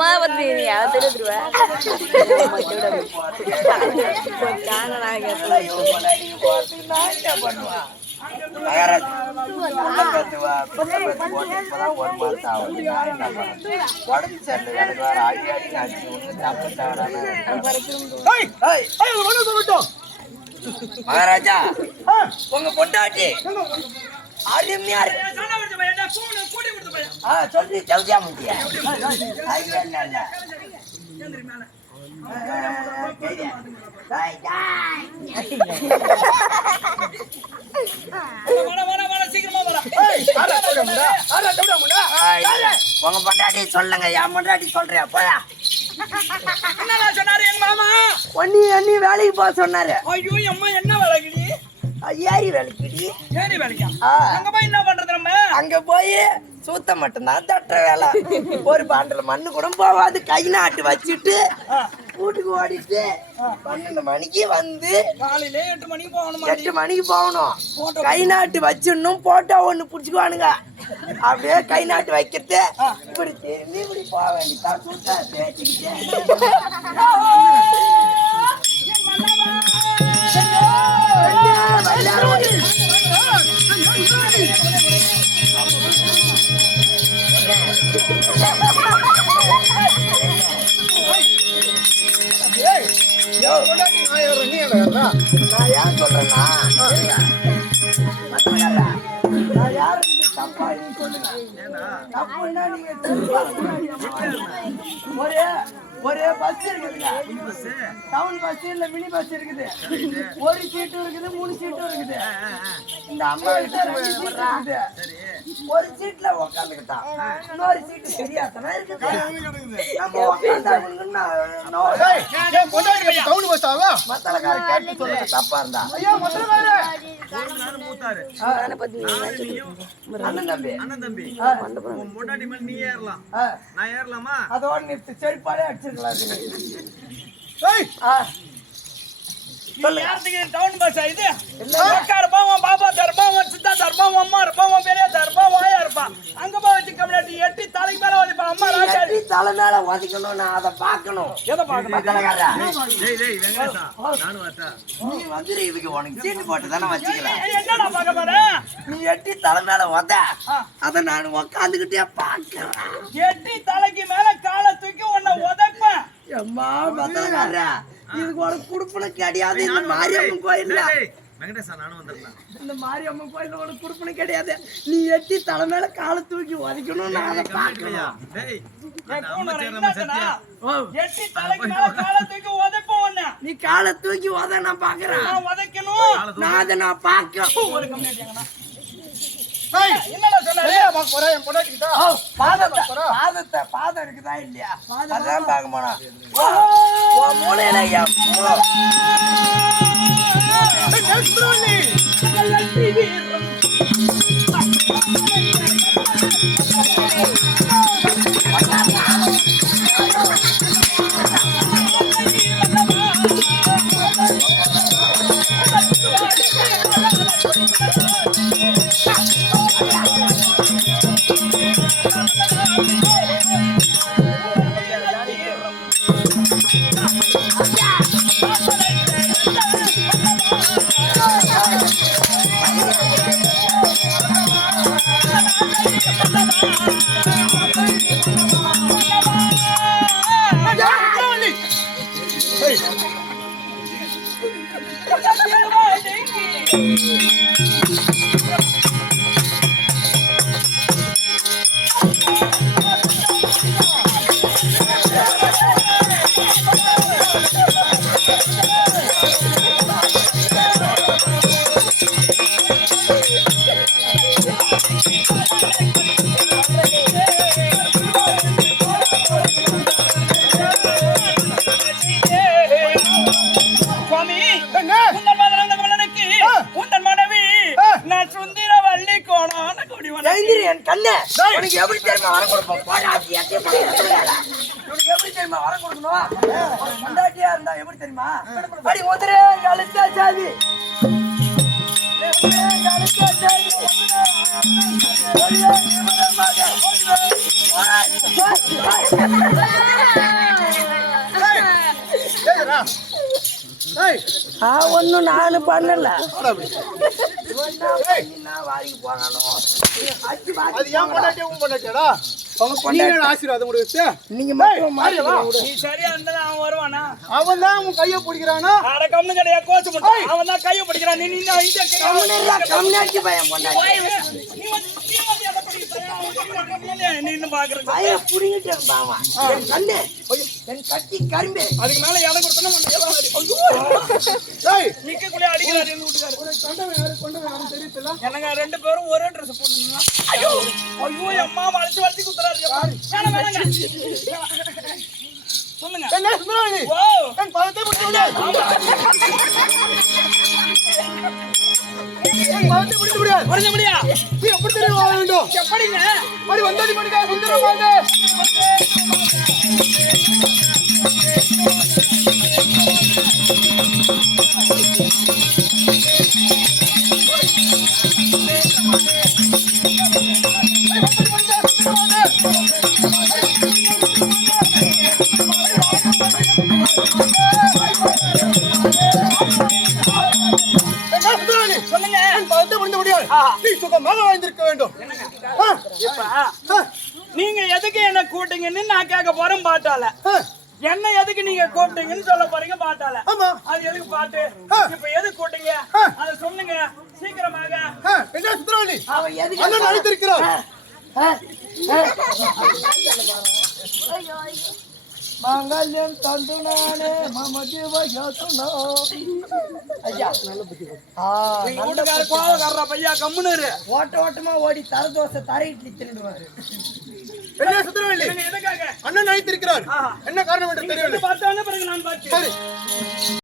ಮಾವತ್ತಿ ಯಾವ ತಿಳಿದ್ರುವ ಚಾನಲ್ நல்லா இவன் பொண்டாட்டிக்கு போறதுக்கு நான் என்ன பண்ணுவேன்? மகாராஜ், பொண்ணை பெத்துவா, பிள்ளை பெத்து போட்டு இப்பதான் ஒரு மாசம் ஆகுது. நான் என்ன பண்ணுவேன்? உடம்பு சரியில்லை, எனக்கு வேற அடி அடின்னு அடிச்சு விட்டு சாப்பிட்டு சாப்பிடாம. ஏய், ஏய், ஏய், ஒரு மணி சொல்லட்டும். மகாராஜா ஆ, உங்க பொண்டாட்டி அருமையா இருக்கு ஆடா, தவிட முண்டா. ஐயா, உங்க பொண்டாட்டி சொல்லுங்க என் பொண்டாட்டி சொல்றியா போயா என்னடா சொன்னாரு எங்க மாமா ஒன்னி அண்ணி வேலைக்கு போக சொன்னாரு ஐயோ அம்மா என்ன ஏறி வேலைக்குடி ஏறி வேலைக்கா. அங்க போய் என்ன பண்றது நம்ம? அங்க போய் சூத்த மட்டும்தான் தட்டுற வேலை. ஒரு பாண்டில மண்ணு கூட போவாது கை நாட்டு வச்சுட்டு வீட்டுக்கு ஓடிட்டு பன்னெண்டு மணிக்கு வந்து காலையில எட்டு மணிக்கு போகணுமா எட்டு மணிக்கு போகணும். கை நாட்டு வச்சிடணும் போட்டோ ஒண்ணு புடிச்சுக்குவானுங்க. அப்படியே கை நாட்டு வைக்கிறது. இப்படி திரும்பி இப்படி போக வேண்டியதா நான் ஏறுறேன், சொல்றேன்னா? நான் தப்பா நீங்க சொல்லுங்க தப்புன்னா நீங்க ஒரே ஒரே பஸ் இருக்குதுங்க டவுன் பஸ் இல்ல மினி பஸ் இருக்குது. ஒரு சீட்டும் இருக்குது மூணு சீட்டும் இருக்குது. இந்த அம்மா இருக்குது. ஒரு சீட்ல உக்காந்துக்கிட்டான் இன்னொரு சீட்டு தெரியாதனா இருக்குது. நம்ம town bus ஆவா? மத்தளக்கார கேட்டு சொல்லுங்க தப்பா இருந்தா. ஐயா, அண்ணன் தம்பி. அண்ணன் தம்பி. உன் பொண்டாட்டி மேல நீ ஏறலாம். நான் ஏறலாமா? அதோட நிறுத்து. செருப்பாலே அடிச்சிருக்கலாம் ஆ, நேரத்துக்கு டவுன் பஸ் இது? அக்கா இருப்பான் உன் பாப்பா தருப்பான் உன் சித்தா தருப்பான் உன் அம்மா இருப்பான் உன் பெரிய தருப்பான் இருப்பான். அங்க போய் வச்சு எட்டி தலைக்கு மேல வலிப்பான் அம்மா ராஜா தலை மேல உதைக்கணும் நான் அதை பார்க்கணும். எதை பார்க்கணும்? மத்தளக்காரா, டேய் டேய் வெங்கடேஷா நானும் வரட்டா. நீ வந்துரு இதுக்கு உனக்கு சீட்டு போட்டு தானே வச்சுக்கலாம் ஏய், என்னடா பார்க்க போறேன் எட்டி தலை மேல உத. அத நான் உக்காந்துக்கிட்டே பார்க்கிறேன். எட்டி தலைக்கு மேல காலை தூக்கி உன்னை உதைப்பேன். எம்மா மத்தளக்காரா இதுக்கு உனக்கு குடுப்பனை கிடையாது. இந்த மாரியம்மன் கோயில்ல. இந்த மாரியம்மன் கோயில்ல உனக்கு கிடையாது. நீ எட்டி தலை மேல காலை தூக்கி உதைக்கணும் நான் அதை எட்டி தலைக்கு மேல காலை தூக்கி உதைப்போம் நீ காலை தூக்கி உத நான் பாக்குறேன் நான் அதை நான் பார்க்க என்னடா சொன்னாரு பார்க்க போறேன், என் பொண்டாட்டி கிட்ட. பாதத்தை பாதத்தை பாதம் இருக்குதா இல்லையா அதான் பார்க்க போனா என் சுந்தர வள்ளி கோணான கொடி என் கண்ணு. உனக்கு எப்படி தெரியுமா வரம் கொடுப்போம் போடா அப்படி எத்தையும் உனக்கு எப்படி தெரியுமா வரம் கொடுக்கணும் ஒரு இருந்தா எப்படி தெரியுமா அடி முதரே கழுத்தா சாதி ஒன்னும் நானு பண்ணல அது? நீங்க அவன் வருவானா? அவன் தான் உன் கையை பிடிக்கிறானா? அட கம்னு கிடையாது கோச்சு மட்டும் அவன் தான் கையை பிடிக்கிறான். நீ நின்னு இங்க கை கம்முனு கம்னாச்சி பையன் பொண்டாட்டி. நீ வந்து நீ வந்து எதை பிடிக்கிற நீ இன்னும் பாவா என் கண்ணு. என் கட்டி கரும்பு. அதுக்கு மேல இடம் கொடுத்தனா ஏய், நிக்கக்குள்ளே அடிக்கிறாரு எங்க வீட்டுக்காரர் என்னங்க ரெண்டு பேரும் ஒரே ட்ரெஸ் போடுங்க ஐயோ! ஐயோ அம்மா வளைச்சு வளைச்சு குத்துறாரு. வேணாம் வேணாங்க. சொல்லுங்க. என்ன சுந்தரவல்லி? ஓ! என் பழத்தை. என் பழத்தை பிடித்து விடு. புரிஞ்ச முடியா நீ எப்படி தெரியும் வாழ வேண்டும்? எப்படிங்க? வந்தாடி மணிக்கா, சுந்தரம். நீ சுகமாக வாழ்ந்திருக்க வேண்டும். நீங்க எதுக்கு என்ன கூட்டீங்கன்னு நான் கேட்க போறேன் பாட்டால. என்ன எதுக்கு நீங்க கூப்பிட்டீங்கன்னு சொல்ல போறீங்க பாட்டால. ஆமா. அது எதுக்கு பாட்டு. இப்ப எது கூட்டீங்க. அதை சொல்லுங்க சீக்கிரமாக. சுந்தரவல்லி? அவன் எதுக்கு அண்ணன் தந்து நானே மம ஜீவ யோசனோ ஐயா நல்ல புத்தி வீட்டுக்கார கோவக்காரரா பையா இரு. ஓட்ட ஓட்டமா ஓடி தர தோசை தரை இட்லி தின்னுடுவாரு. என்ன சுந்தரவல்லி அண்ணன் அழைத்திருக்கிறார். என்ன காரணம் என்று தெரியவில்லை. பார்த்தாங்க பிறகு நான் பார்த்தேன் சரி.